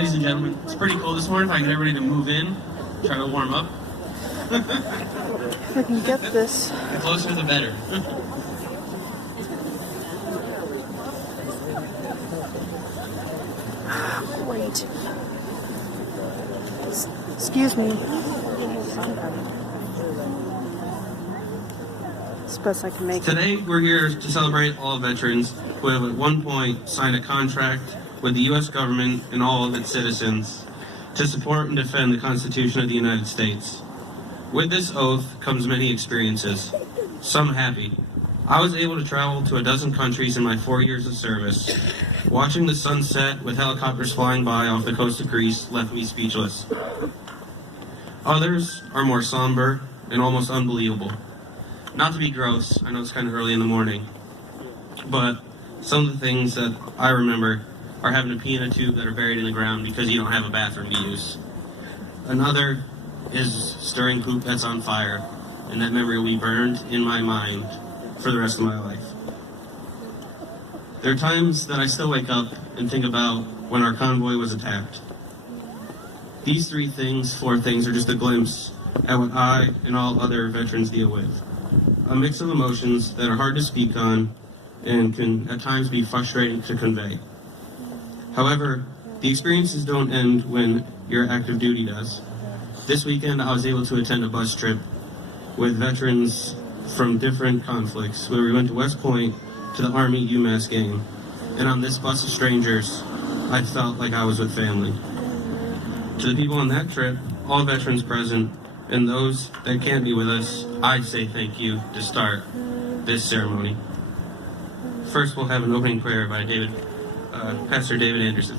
ladies and gentlemen, it's pretty cold this morning. If I can get everybody to move in, try to warm up. If I can get this. The closer, the better. Great. Excuse me. It's the best I can make it. Today, we're here to celebrate all veterans who have at one point signed a contract with the U.S. government and all of its citizens to support and defend the Constitution of the United States. With this oath comes many experiences, some happy. I was able to travel to a dozen countries in my 4 years of service. Watching the sunset with helicopters flying by off the coast of Greece left me speechless. Others are more somber and almost unbelievable. Not to be gross, I know it's kind of early in the morning, but some of the things that I remember are having to pee in a tube that are buried in the ground because you don't have a bathroom to use. Another is stirring poop that's on fire, and that memory will be burned in my mind for the rest of my life. There are times that I still wake up and think about when our convoy was attacked. These four things are just a glimpse at what I and all other veterans deal with. A mix of emotions that are hard to speak on and can at times be frustrating to convey. However, the experiences don't end when your active duty does. This weekend, I was able to attend a bus trip with veterans from different conflicts, where we went to West Point to the Army UMass game, and on this bus of strangers, I felt like I was with family. To the people on that trip, all veterans present, and those that can't be with us, I say thank you to start this ceremony. First, we'll have an opening prayer by Pastor David Anderson.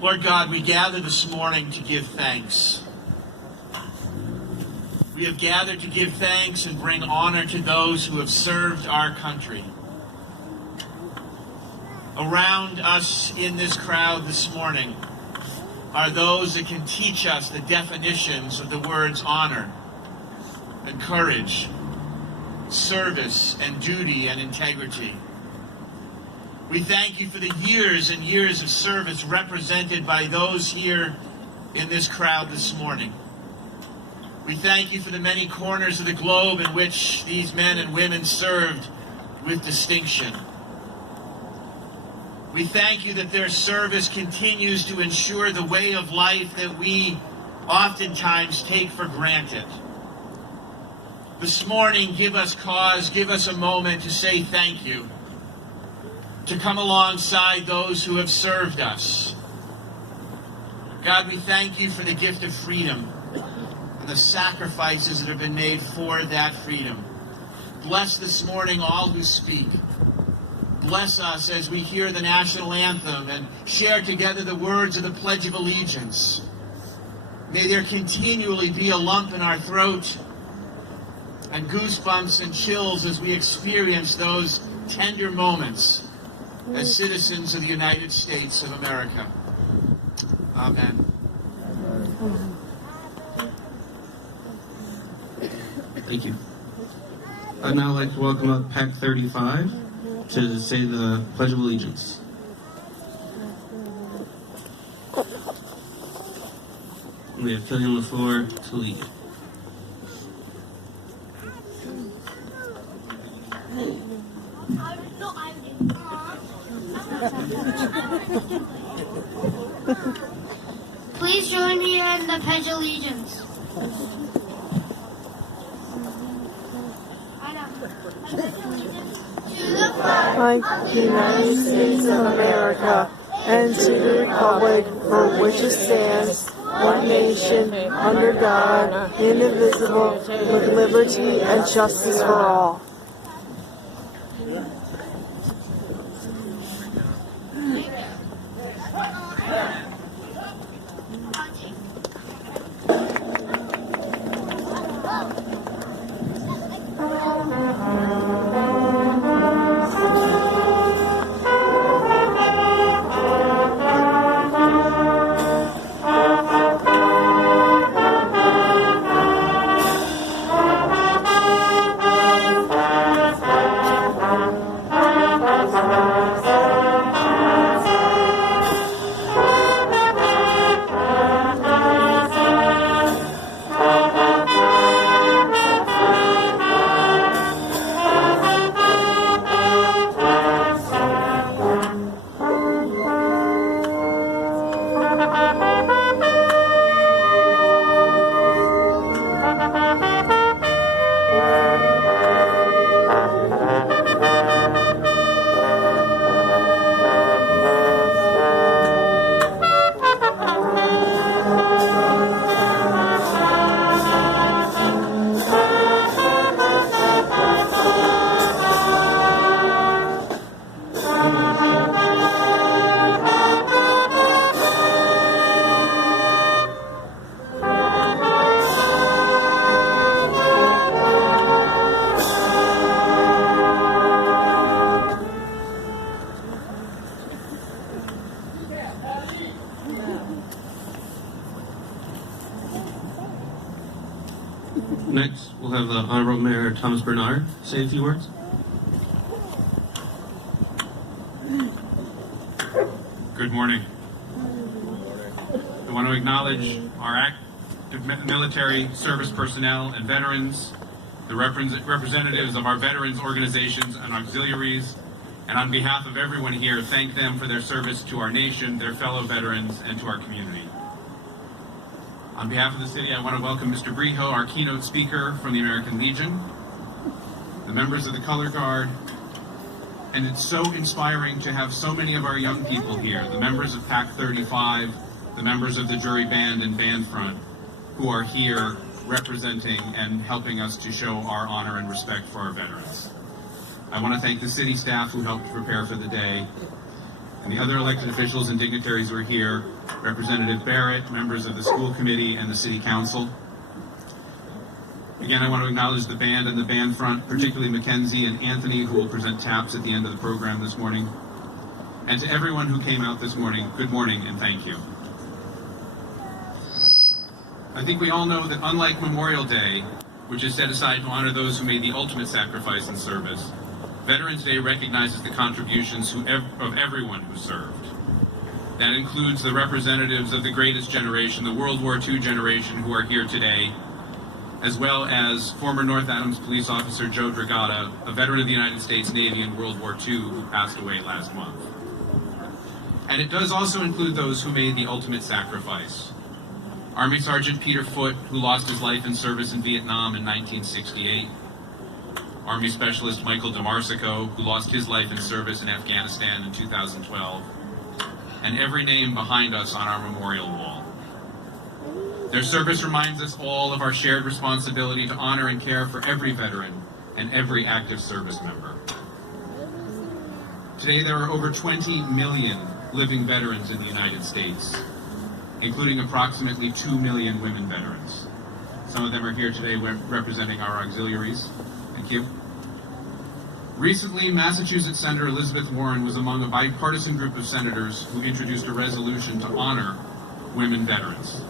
Lord God, we gather this morning to give thanks. We have gathered to give thanks and bring honor to those who have served our country. Around us in this crowd this morning are those that can teach us the definitions of the words honor and courage, service and duty and integrity. We thank you for the years and years of service represented by those here in this crowd this morning. We thank you for the many corners of the globe in which these men and women served with distinction. We thank you that their service continues to ensure the way of life that we oftentimes take for granted. This morning, give us cause, give us a moment to say thank you, to come alongside those who have served us. God, we thank you for the gift of freedom and the sacrifices that have been made for that freedom. Bless this morning all who speak. Bless us as we hear the national anthem and share together the words of the Pledge of Allegiance. May there continually be a lump in our throat and goosebumps and chills as we experience those tender moments as citizens of the United States of America. Amen. Thank you. I'd now like to welcome up Pack 35 to say the Pledge of Allegiance. We have Kelly on the floor to lead. Please join me in the Pledge of Allegiance. To the flag Like the United States of America, and to the republic for which it stands, one nation, under God, indivisible, with liberty and justice for all. Next, we'll have the Honorable Mayor Thomas Bernard say a few words. Good morning. I want to acknowledge our active military service personnel and veterans, the representatives of our veterans organizations and auxiliaries, and on behalf of everyone here, thank them for their service to our nation, their fellow veterans, and to our community. On behalf of the city, I want to welcome Mr. Brijo, our keynote speaker from the American Legion, the members of the Color Guard, and it's so inspiring to have so many of our young people here, the members of PAC 35, the members of the jury band and band front, who are here representing and helping us to show our honor and respect for our veterans. I want to thank the city staff who helped prepare for the day, and the other elected officials and dignitaries who are here, Representative Barrett, members of the school committee and the city council. Again, I want to acknowledge the band and the band front, particularly Mackenzie and Anthony, who will present taps at the end of the program this morning. And to everyone who came out this morning, good morning and thank you. I think we all know that unlike Memorial Day, which is set aside to honor those who made the ultimate sacrifice in service, Veterans Day recognizes the contributions of everyone who served. That includes the representatives of the greatest generation, the World War II generation, who are here today, as well as former North Adams police officer Joe Dragata, a veteran of the United States Navy in World War II who passed away last month. And it does also include those who made the ultimate sacrifice. Army Sergeant Peter Foote, who lost his life in service in Vietnam in 1968. Army Specialist Michael DeMarsico, who lost his life in service in Afghanistan in 2012. And every name behind us on our memorial wall. Their service reminds us all of our shared responsibility to honor and care for every veteran and every active service member. Today there are over 20 million living veterans in the United States, including approximately 2 million women veterans. Some of them are here today representing our auxiliaries. Thank you. Recently, Massachusetts Senator Elizabeth Warren was among a bipartisan group of senators who introduced a resolution to honor women veterans.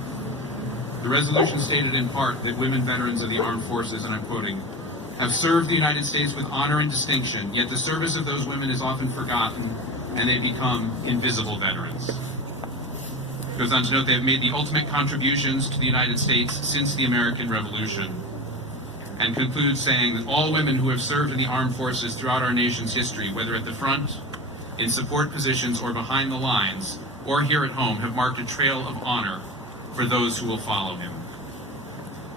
The resolution stated in part that women veterans of the armed forces, and I'm quoting, have served the United States with honor and distinction, yet the service of those women is often forgotten and they become invisible veterans. It goes on to note they have made the ultimate contributions to the United States since the American Revolution, and concludes saying that all women who have served in the armed forces throughout our nation's history, whether at the front, in support positions, or behind the lines, or here at home, have marked a trail of honor for those who will follow him.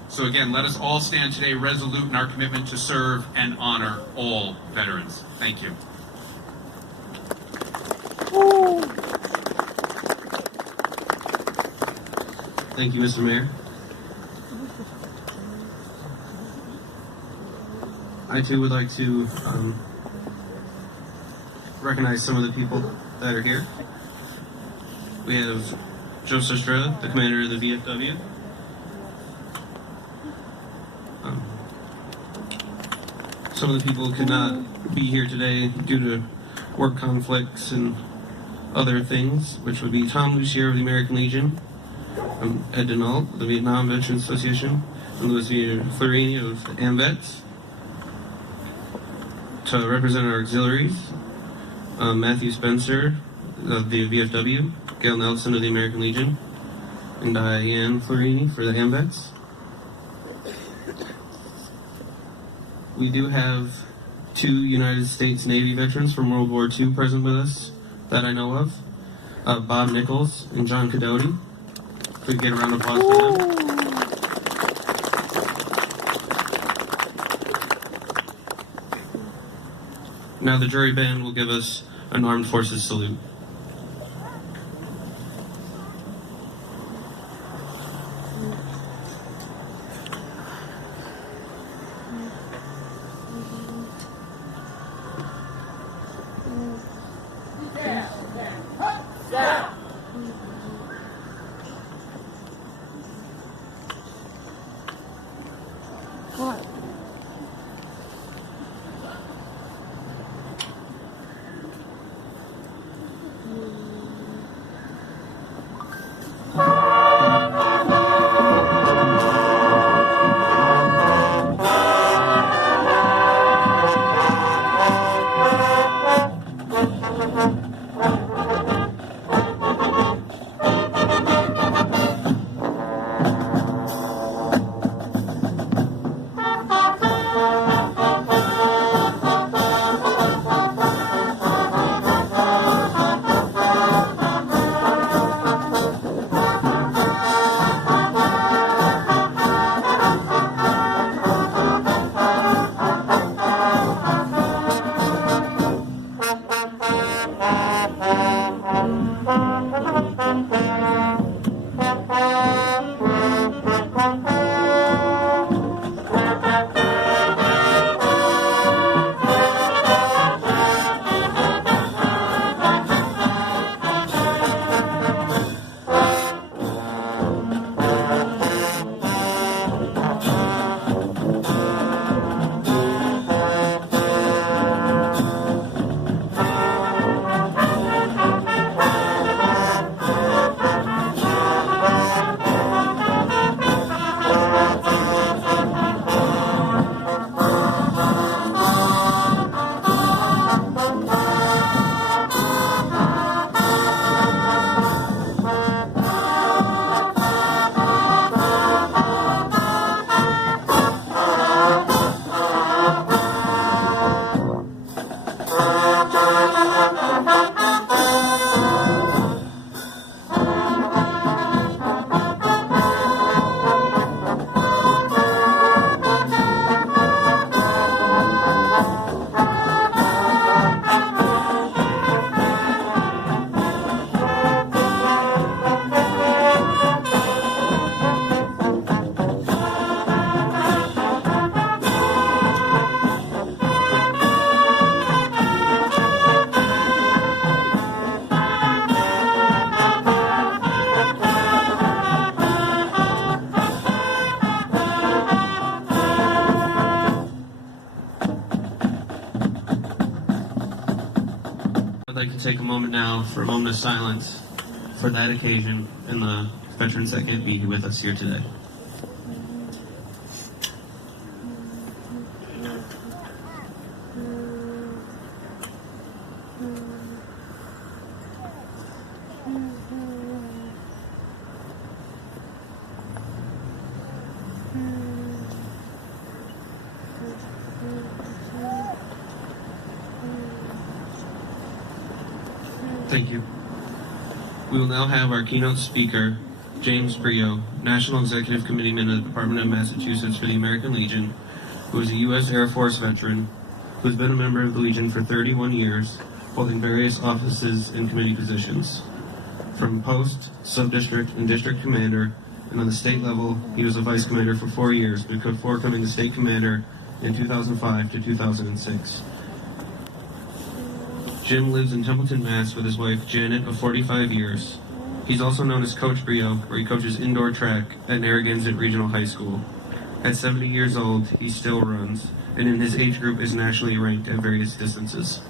So again, let us all stand today resolute in our commitment to serve and honor all veterans. Thank you. Thank you, Mr. Mayor. I too would like to recognize some of the people that are here. We have Joseph Estrella, the commander of the VFW. Some of the people could not be here today due to work conflicts and other things, which would be Tom Lucier of the American Legion, Ed Denault of the Vietnam Veterans Association, and Louis Florini of AMVETS. To represent our auxiliaries, Matthew Spencer of the VFW, Gail Nelson of the American Legion, and Diane Florini for the AMVETS. We do have 2 United States Navy veterans from World War II present with us that I know of, Bob Nichols and John Cadoti. If we could get a round of applause for them. Now the jury band will give us an armed forces salute. take a moment now for a moment of silence for that occasion and the veterans that can't be with us here today. Thank you. We will now have our keynote speaker, James Brio, National Executive Committeeman of the Department of Massachusetts for the American Legion, who is a U.S. Air Force veteran, who has been a member of the Legion for 31 years, holding various offices and committee positions. From post, sub-district, and district commander, and on the state level, he was a vice commander for 4 years before becoming the state commander in 2005 to 2006. Jim lives in Templeton, Mass. With his wife, Janet, of 45 years. He's also known as Coach Brio, where he coaches indoor track at Narragansett Regional High School. At 70 years old, he still runs, and in his age group is nationally ranked at various distances.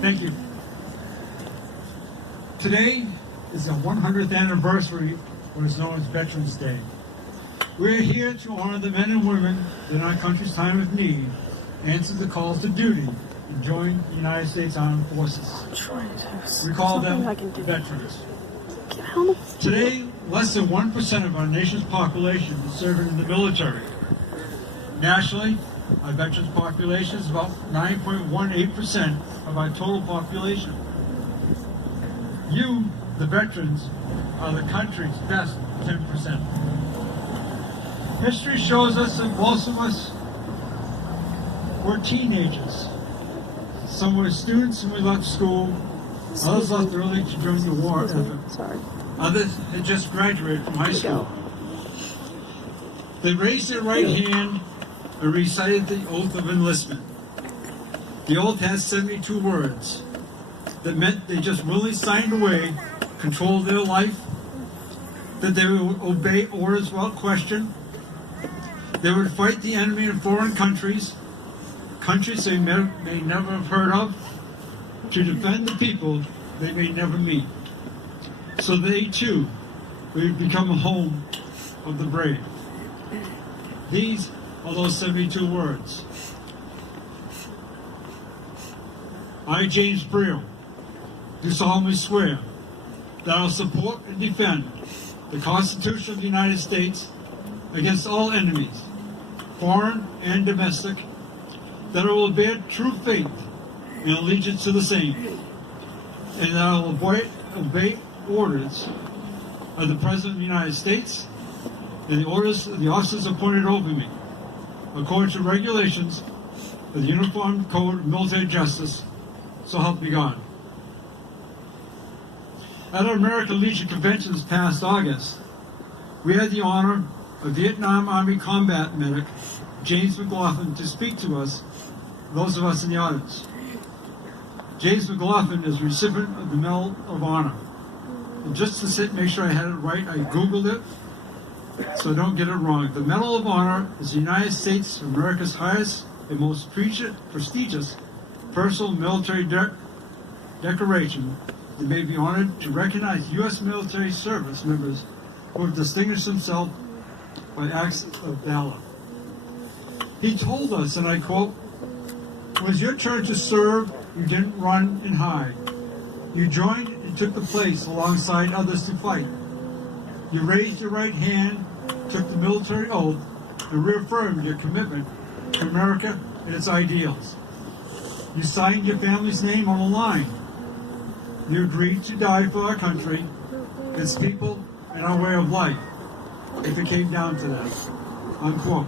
Thank you. Today is the 100th anniversary of what is known as Veterans Day. We're here to honor the men and women that in our country's time of need answered the calls to duty and joined the United States Armed Forces. We call them veterans. Today, less than 1% of our nation's population is serving in the military. Nationally, our veterans population is about 9.18% of our total population. You, the veterans, are the country's best 10%. History shows us that most of us were teenagers. Some were students when we left school. Others left early to join the war effort. Others had just graduated from high school. They raised their right hand and recited the oath of enlistment. The oath has 72 words that meant they just willingly signed away control of their life, that they would obey orders without question, they would fight the enemy in foreign countries, countries they may never have heard of, to defend the people they may never meet. So they too would become a home of the brave. These are those 72 words. I, James Brio, do solemnly swear that I will support and defend the Constitution of the United States against all enemies, foreign and domestic, that I will bear true faith and allegiance to the same, and that I will obey orders of the President of the United States and the orders of the officers appointed over me, according to regulations of the Uniform Code of Military Justice, so help me God. At our American Legion Convention this past August, we had the honor of Vietnam Army combat medic James McLaughlin to speak to us, those of us in the audience. James McLaughlin is a recipient of the Medal of Honor. And just to make sure I had it right, I Googled it, so I don't get it wrong. The Medal of Honor is the United States of America's highest and most prestigious personal military decoration that may be honored to recognize U.S. military service members who have distinguished themselves by acts of valor. He told us, and I quote, "It was your turn to serve, you didn't run and hide. You joined and took the place alongside others to fight. You raised your right hand, took the military oath, and reaffirmed your commitment to America and its ideals. You signed your family's name on the line. You agreed to die for our country, its people, and our way of life, if it came down to that." Unquote.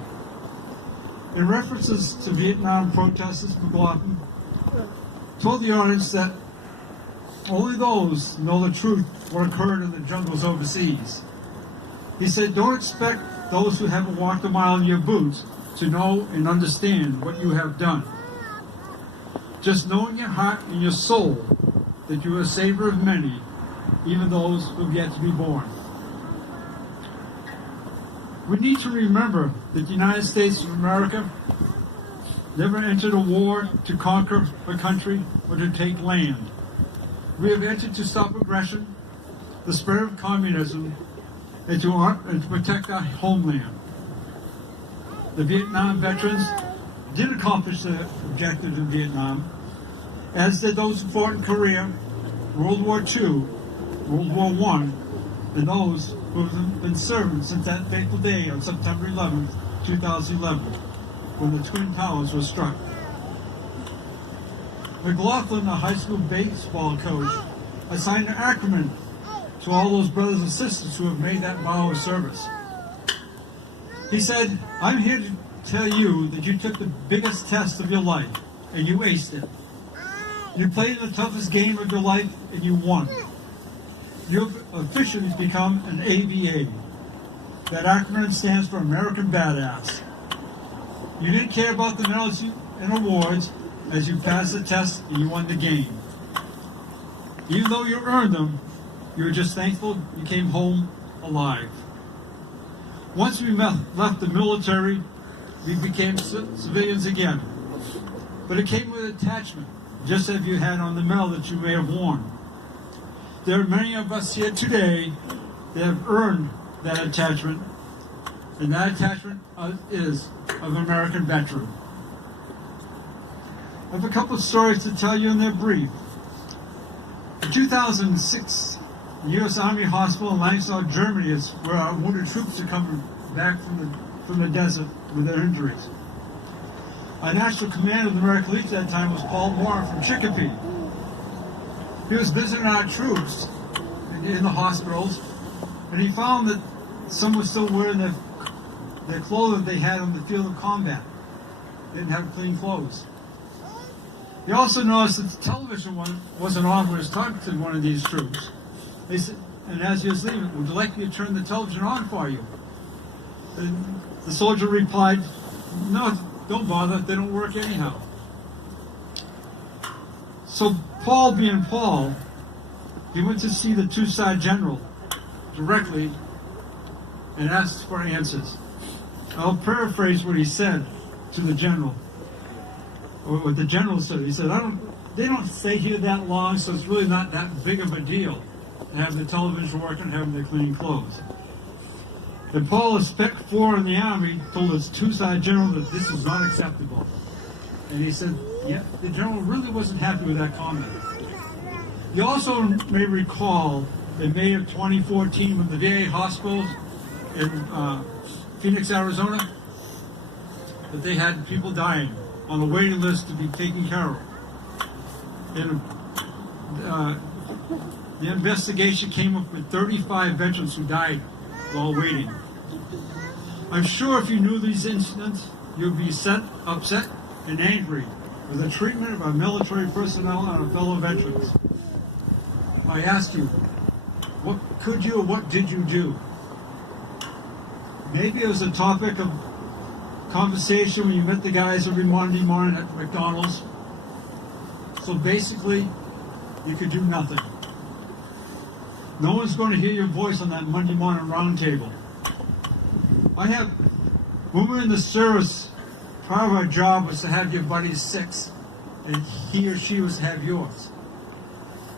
In references to Vietnam protesters, McLaughlin told the audience that only those know the truth what occurred in the jungles overseas. He said, "Don't expect those who haven't walked a mile in your boots to know and understand what you have done. Just know in your heart and your soul that you are a savior of many, even those who have yet to be born." We need to remember that the United States of America never entered a war to conquer a country or to take land. We have entered to stop aggression, the spread of communism, and to protect our homeland. The Vietnam veterans did accomplish their objectives in Vietnam, as did those who fought in Korea, World War II, World War I, and those who have been serving since that fateful day on September 11, 2011, when the Twin Towers were struck. McLaughlin, a high school baseball coach, assigned an acronym to all those brothers and sisters who have made that vow of service. He said, "I'm here to tell you that you took the biggest test of your life, and you aced it. You played the toughest game of your life, and you won. You've officially become an ABA. That acronym stands for American Badass. You didn't care about the medals and awards as you passed the test and you won the game. Even though you earned them, you were just thankful you came home alive." Once we left the military, we became civilians again. But it came with attachment, just as you had on the medal that you may have worn. There are many of us here today that have earned that attachment, and that attachment is of an American veteran. I have a couple of stories to tell you, and they're brief. In 2006, the U.S. Army Hospital in Langsau, Germany, is where our wounded troops are coming back from the desert with their injuries. Our national commander of the American Legion at that time was Paul Moore from Chicopee. He was visiting our troops in the hospitals, and he found that some were still wearing their clothes they had on the field of combat. They didn't have clean clothes. He also noticed that the television wasn't on when he was talking to one of these troops. They said, and as he was leaving, "Would you like me to turn the television on for you?" And the soldier replied, "No, don't bother, they don't work anyhow." So Paul, being Paul, he went to see the two-side general directly and asked for answers. I'll paraphrase what he said to the general, or what the general said. He said, "They don't stay here that long, so it's really not that big of a deal to have the television working and having their clean clothes." And Paul, a Spec 4 in the Army, told his two-side general that this was not acceptable. And he said, yeah, the general really wasn't happy with that comment. You also may recall in May of 2014 when the VA hospitals in Phoenix, Arizona, that they had people dying on the waiting list to be taken care of. And the investigation came up with 35 veterans who died while waiting. I'm sure if you knew these incidents, you'd be upset and angry with the treatment of our military personnel and our fellow veterans. I ask you, what could you or what did you do? Maybe it was a topic of conversation when you met the guys every Monday morning at McDonald's. So basically, you could do nothing. No one's going to hear your voice on that Monday morning roundtable. When we were in the service, part of our job was to have your buddy's six, and he or she was to have yours.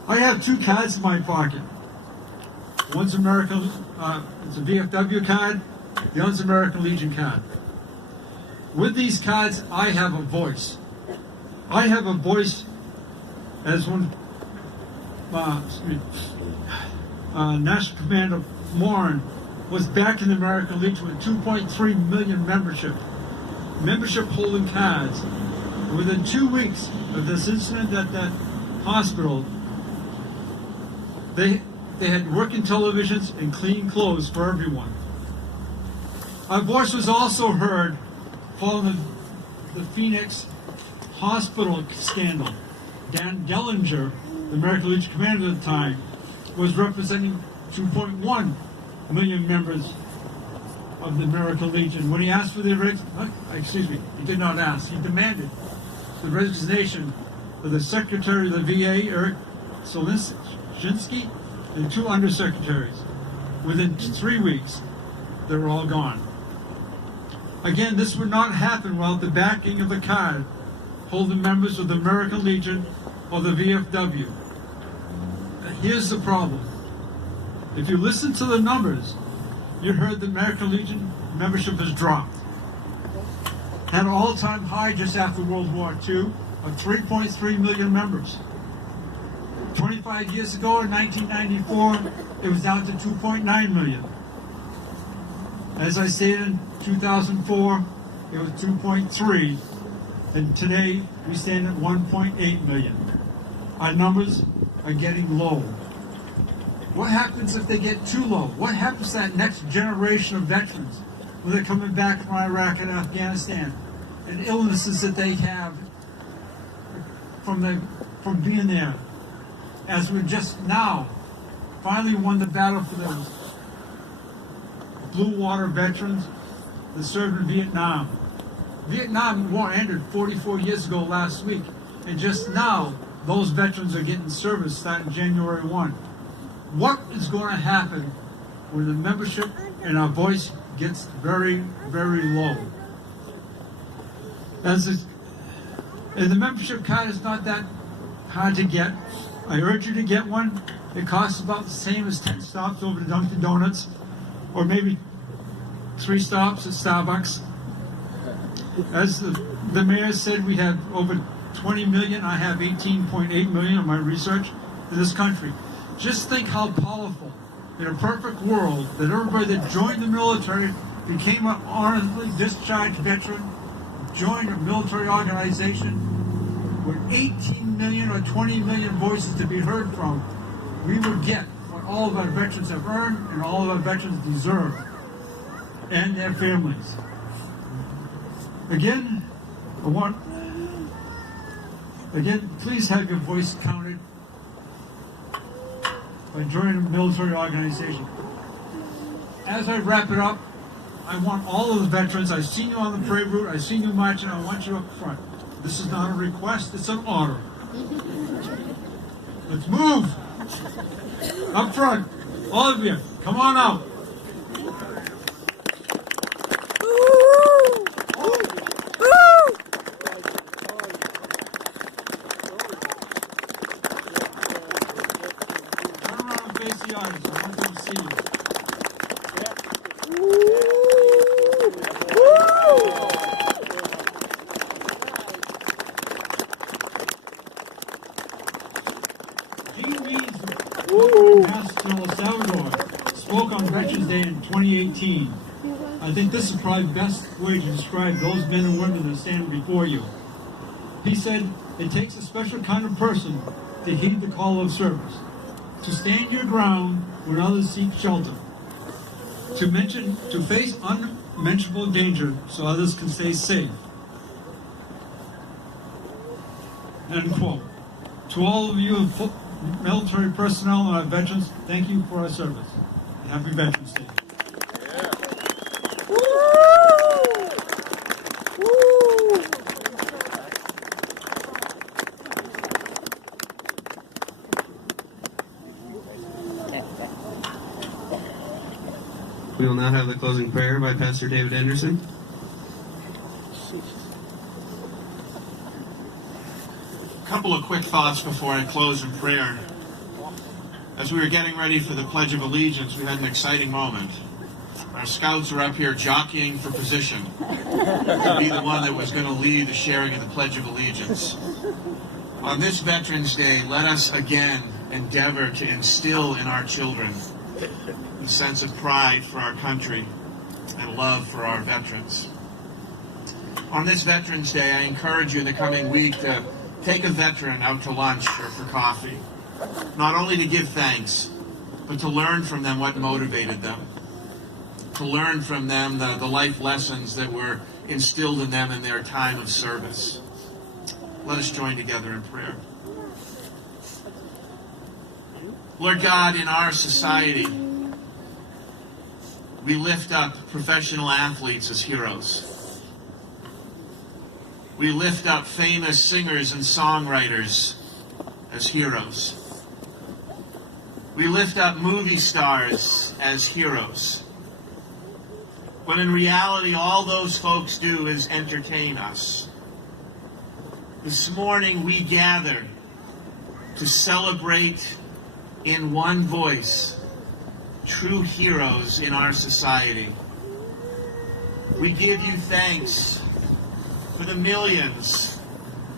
I have two cards in my pocket. One's American, it's a VFW card, the other's American Legion card. With these cards, I have a voice. I have a voice as one, National Commander Morin was back in the American Legion with 2.3 million membership holding cards. Within 2 weeks of this incident at that hospital, they had working televisions and clean clothes for everyone. Our voice was also heard following the Phoenix hospital scandal. Dan Dellinger, the American Legion commander at the time, was representing 2.1 million members of the American Legion. When he asked for he did not ask, he demanded the resignation of the Secretary of the VA, Eric Solinsky, and two undersecretaries. Within 3 weeks, they were all gone. Again, this would not happen without the backing of the card holding members of the American Legion or the VFW. Here's the problem. If you listen to the numbers, you heard the American Legion membership has dropped. Had an all-time high just after World War II of 3.3 million members. 25 years ago, in 1994, it was down to 2.9 million. As I stated in 2004, it was 2.3, and today we stand at 1.8 million. Our numbers are getting low. What happens if they get too low? What happens to that next generation of veterans when they're coming back from Iraq and Afghanistan, and illnesses that they have from being there? As we just now finally won the battle for those Blue Water veterans that served in Vietnam. Vietnam War ended 44 years ago last week, and just now those veterans are getting service starting January 1. What is going to happen when the membership and our voice gets very, very low? And the membership card is not that hard to get. I urge you to get one. It costs about the same as 10 stops over to Dunkin' Donuts, or maybe 3 stops at Starbucks. As the mayor said, we have over 20 million. I have 18.8 million in my research in this country. Just think how powerful, in a perfect world, that everybody that joined the military, became an honorably discharged veteran, joined a military organization, with 18 million or 20 million voices to be heard from, we would get what all of our veterans have earned and all of our veterans deserve, and their families. Again, please have your voice counted by joining a military organization. As I wrap it up, I want all of the veterans, I've seen you on the parade route, I've seen you marching, I want you up front. This is not a request, it's an order. Let's move! Up front, all of you, come on out. Turn around and face the audience, I want them to see you. El Salvador spoke on Veterans Day in 2018. I think this is probably the best way to describe those men and women that stand before you. He said, it takes a special kind of person to heed the call of service, to stand your ground when others seek shelter, to face unmentionable danger so others can stay safe. End quote. To all of you military personnel and our veterans, thank you for our service. Happy Veterans Day. We will now have the closing prayer by Pastor David Anderson. A couple of quick thoughts before I close in prayer. As we were getting ready for the Pledge of Allegiance, we had an exciting moment. Our scouts are up here jockeying for position to be the one that was going to lead the sharing of the Pledge of Allegiance. On this Veterans Day, let us again endeavor to instill in our children a sense of pride for our country and love for our veterans. On this Veterans Day, I encourage you in the coming week to take a veteran out to lunch or for coffee, not only to give thanks, but to learn from them what motivated them, to learn from them the life lessons that were instilled in them in their time of service. Let us join together in prayer. Lord God, in our society, we lift up professional athletes as heroes. We lift up famous singers and songwriters as heroes. We lift up movie stars as heroes. when in reality all those folks do is entertain us. This morning we gather to celebrate in one voice true heroes in our society. We give you thanks for the millions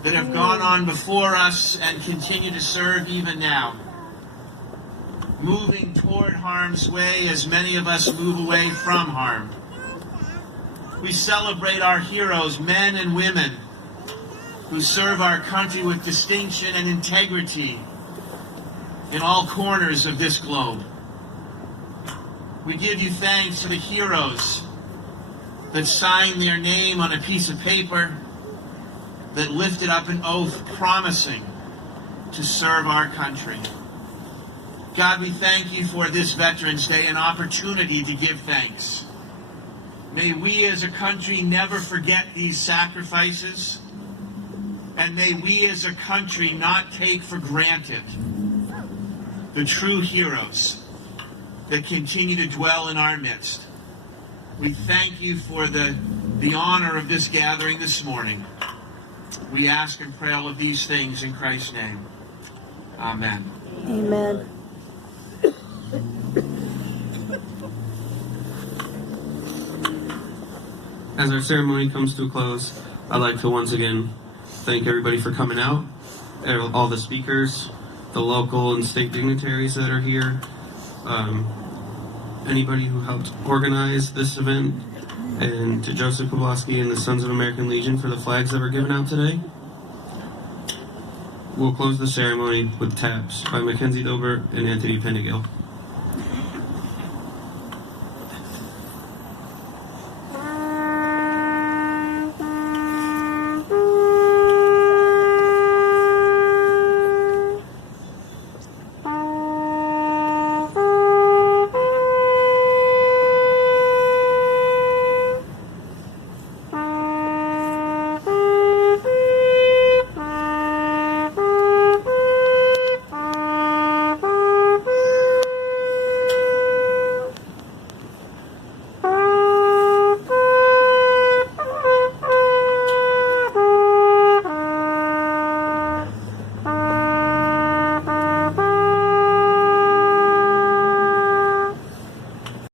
that have gone on before us and continue to serve even now, moving toward harm's way as many of us move away from harm. We celebrate our heroes, men and women, who serve our country with distinction and integrity in all corners of this globe. We give you thanks for the heroes that signed their name on a piece of paper, that lifted up an oath promising to serve our country. God, we thank you for this Veterans Day, an opportunity to give thanks. May we as a country never forget these sacrifices, and may we as a country not take for granted the true heroes that continue to dwell in our midst. We thank you for the honor of this gathering this morning. We ask and pray all of these things in Christ's name. Amen. Amen. As our ceremony comes to a close, I'd like to once again thank everybody for coming out, all the speakers, the local and state dignitaries that are here, anybody who helped organize this event, and to Joseph Kowalski and the Sons of American Legion for the flags that were given out today. We'll close the ceremony with Taps by Mackenzie Dober and Anthony Pendigill.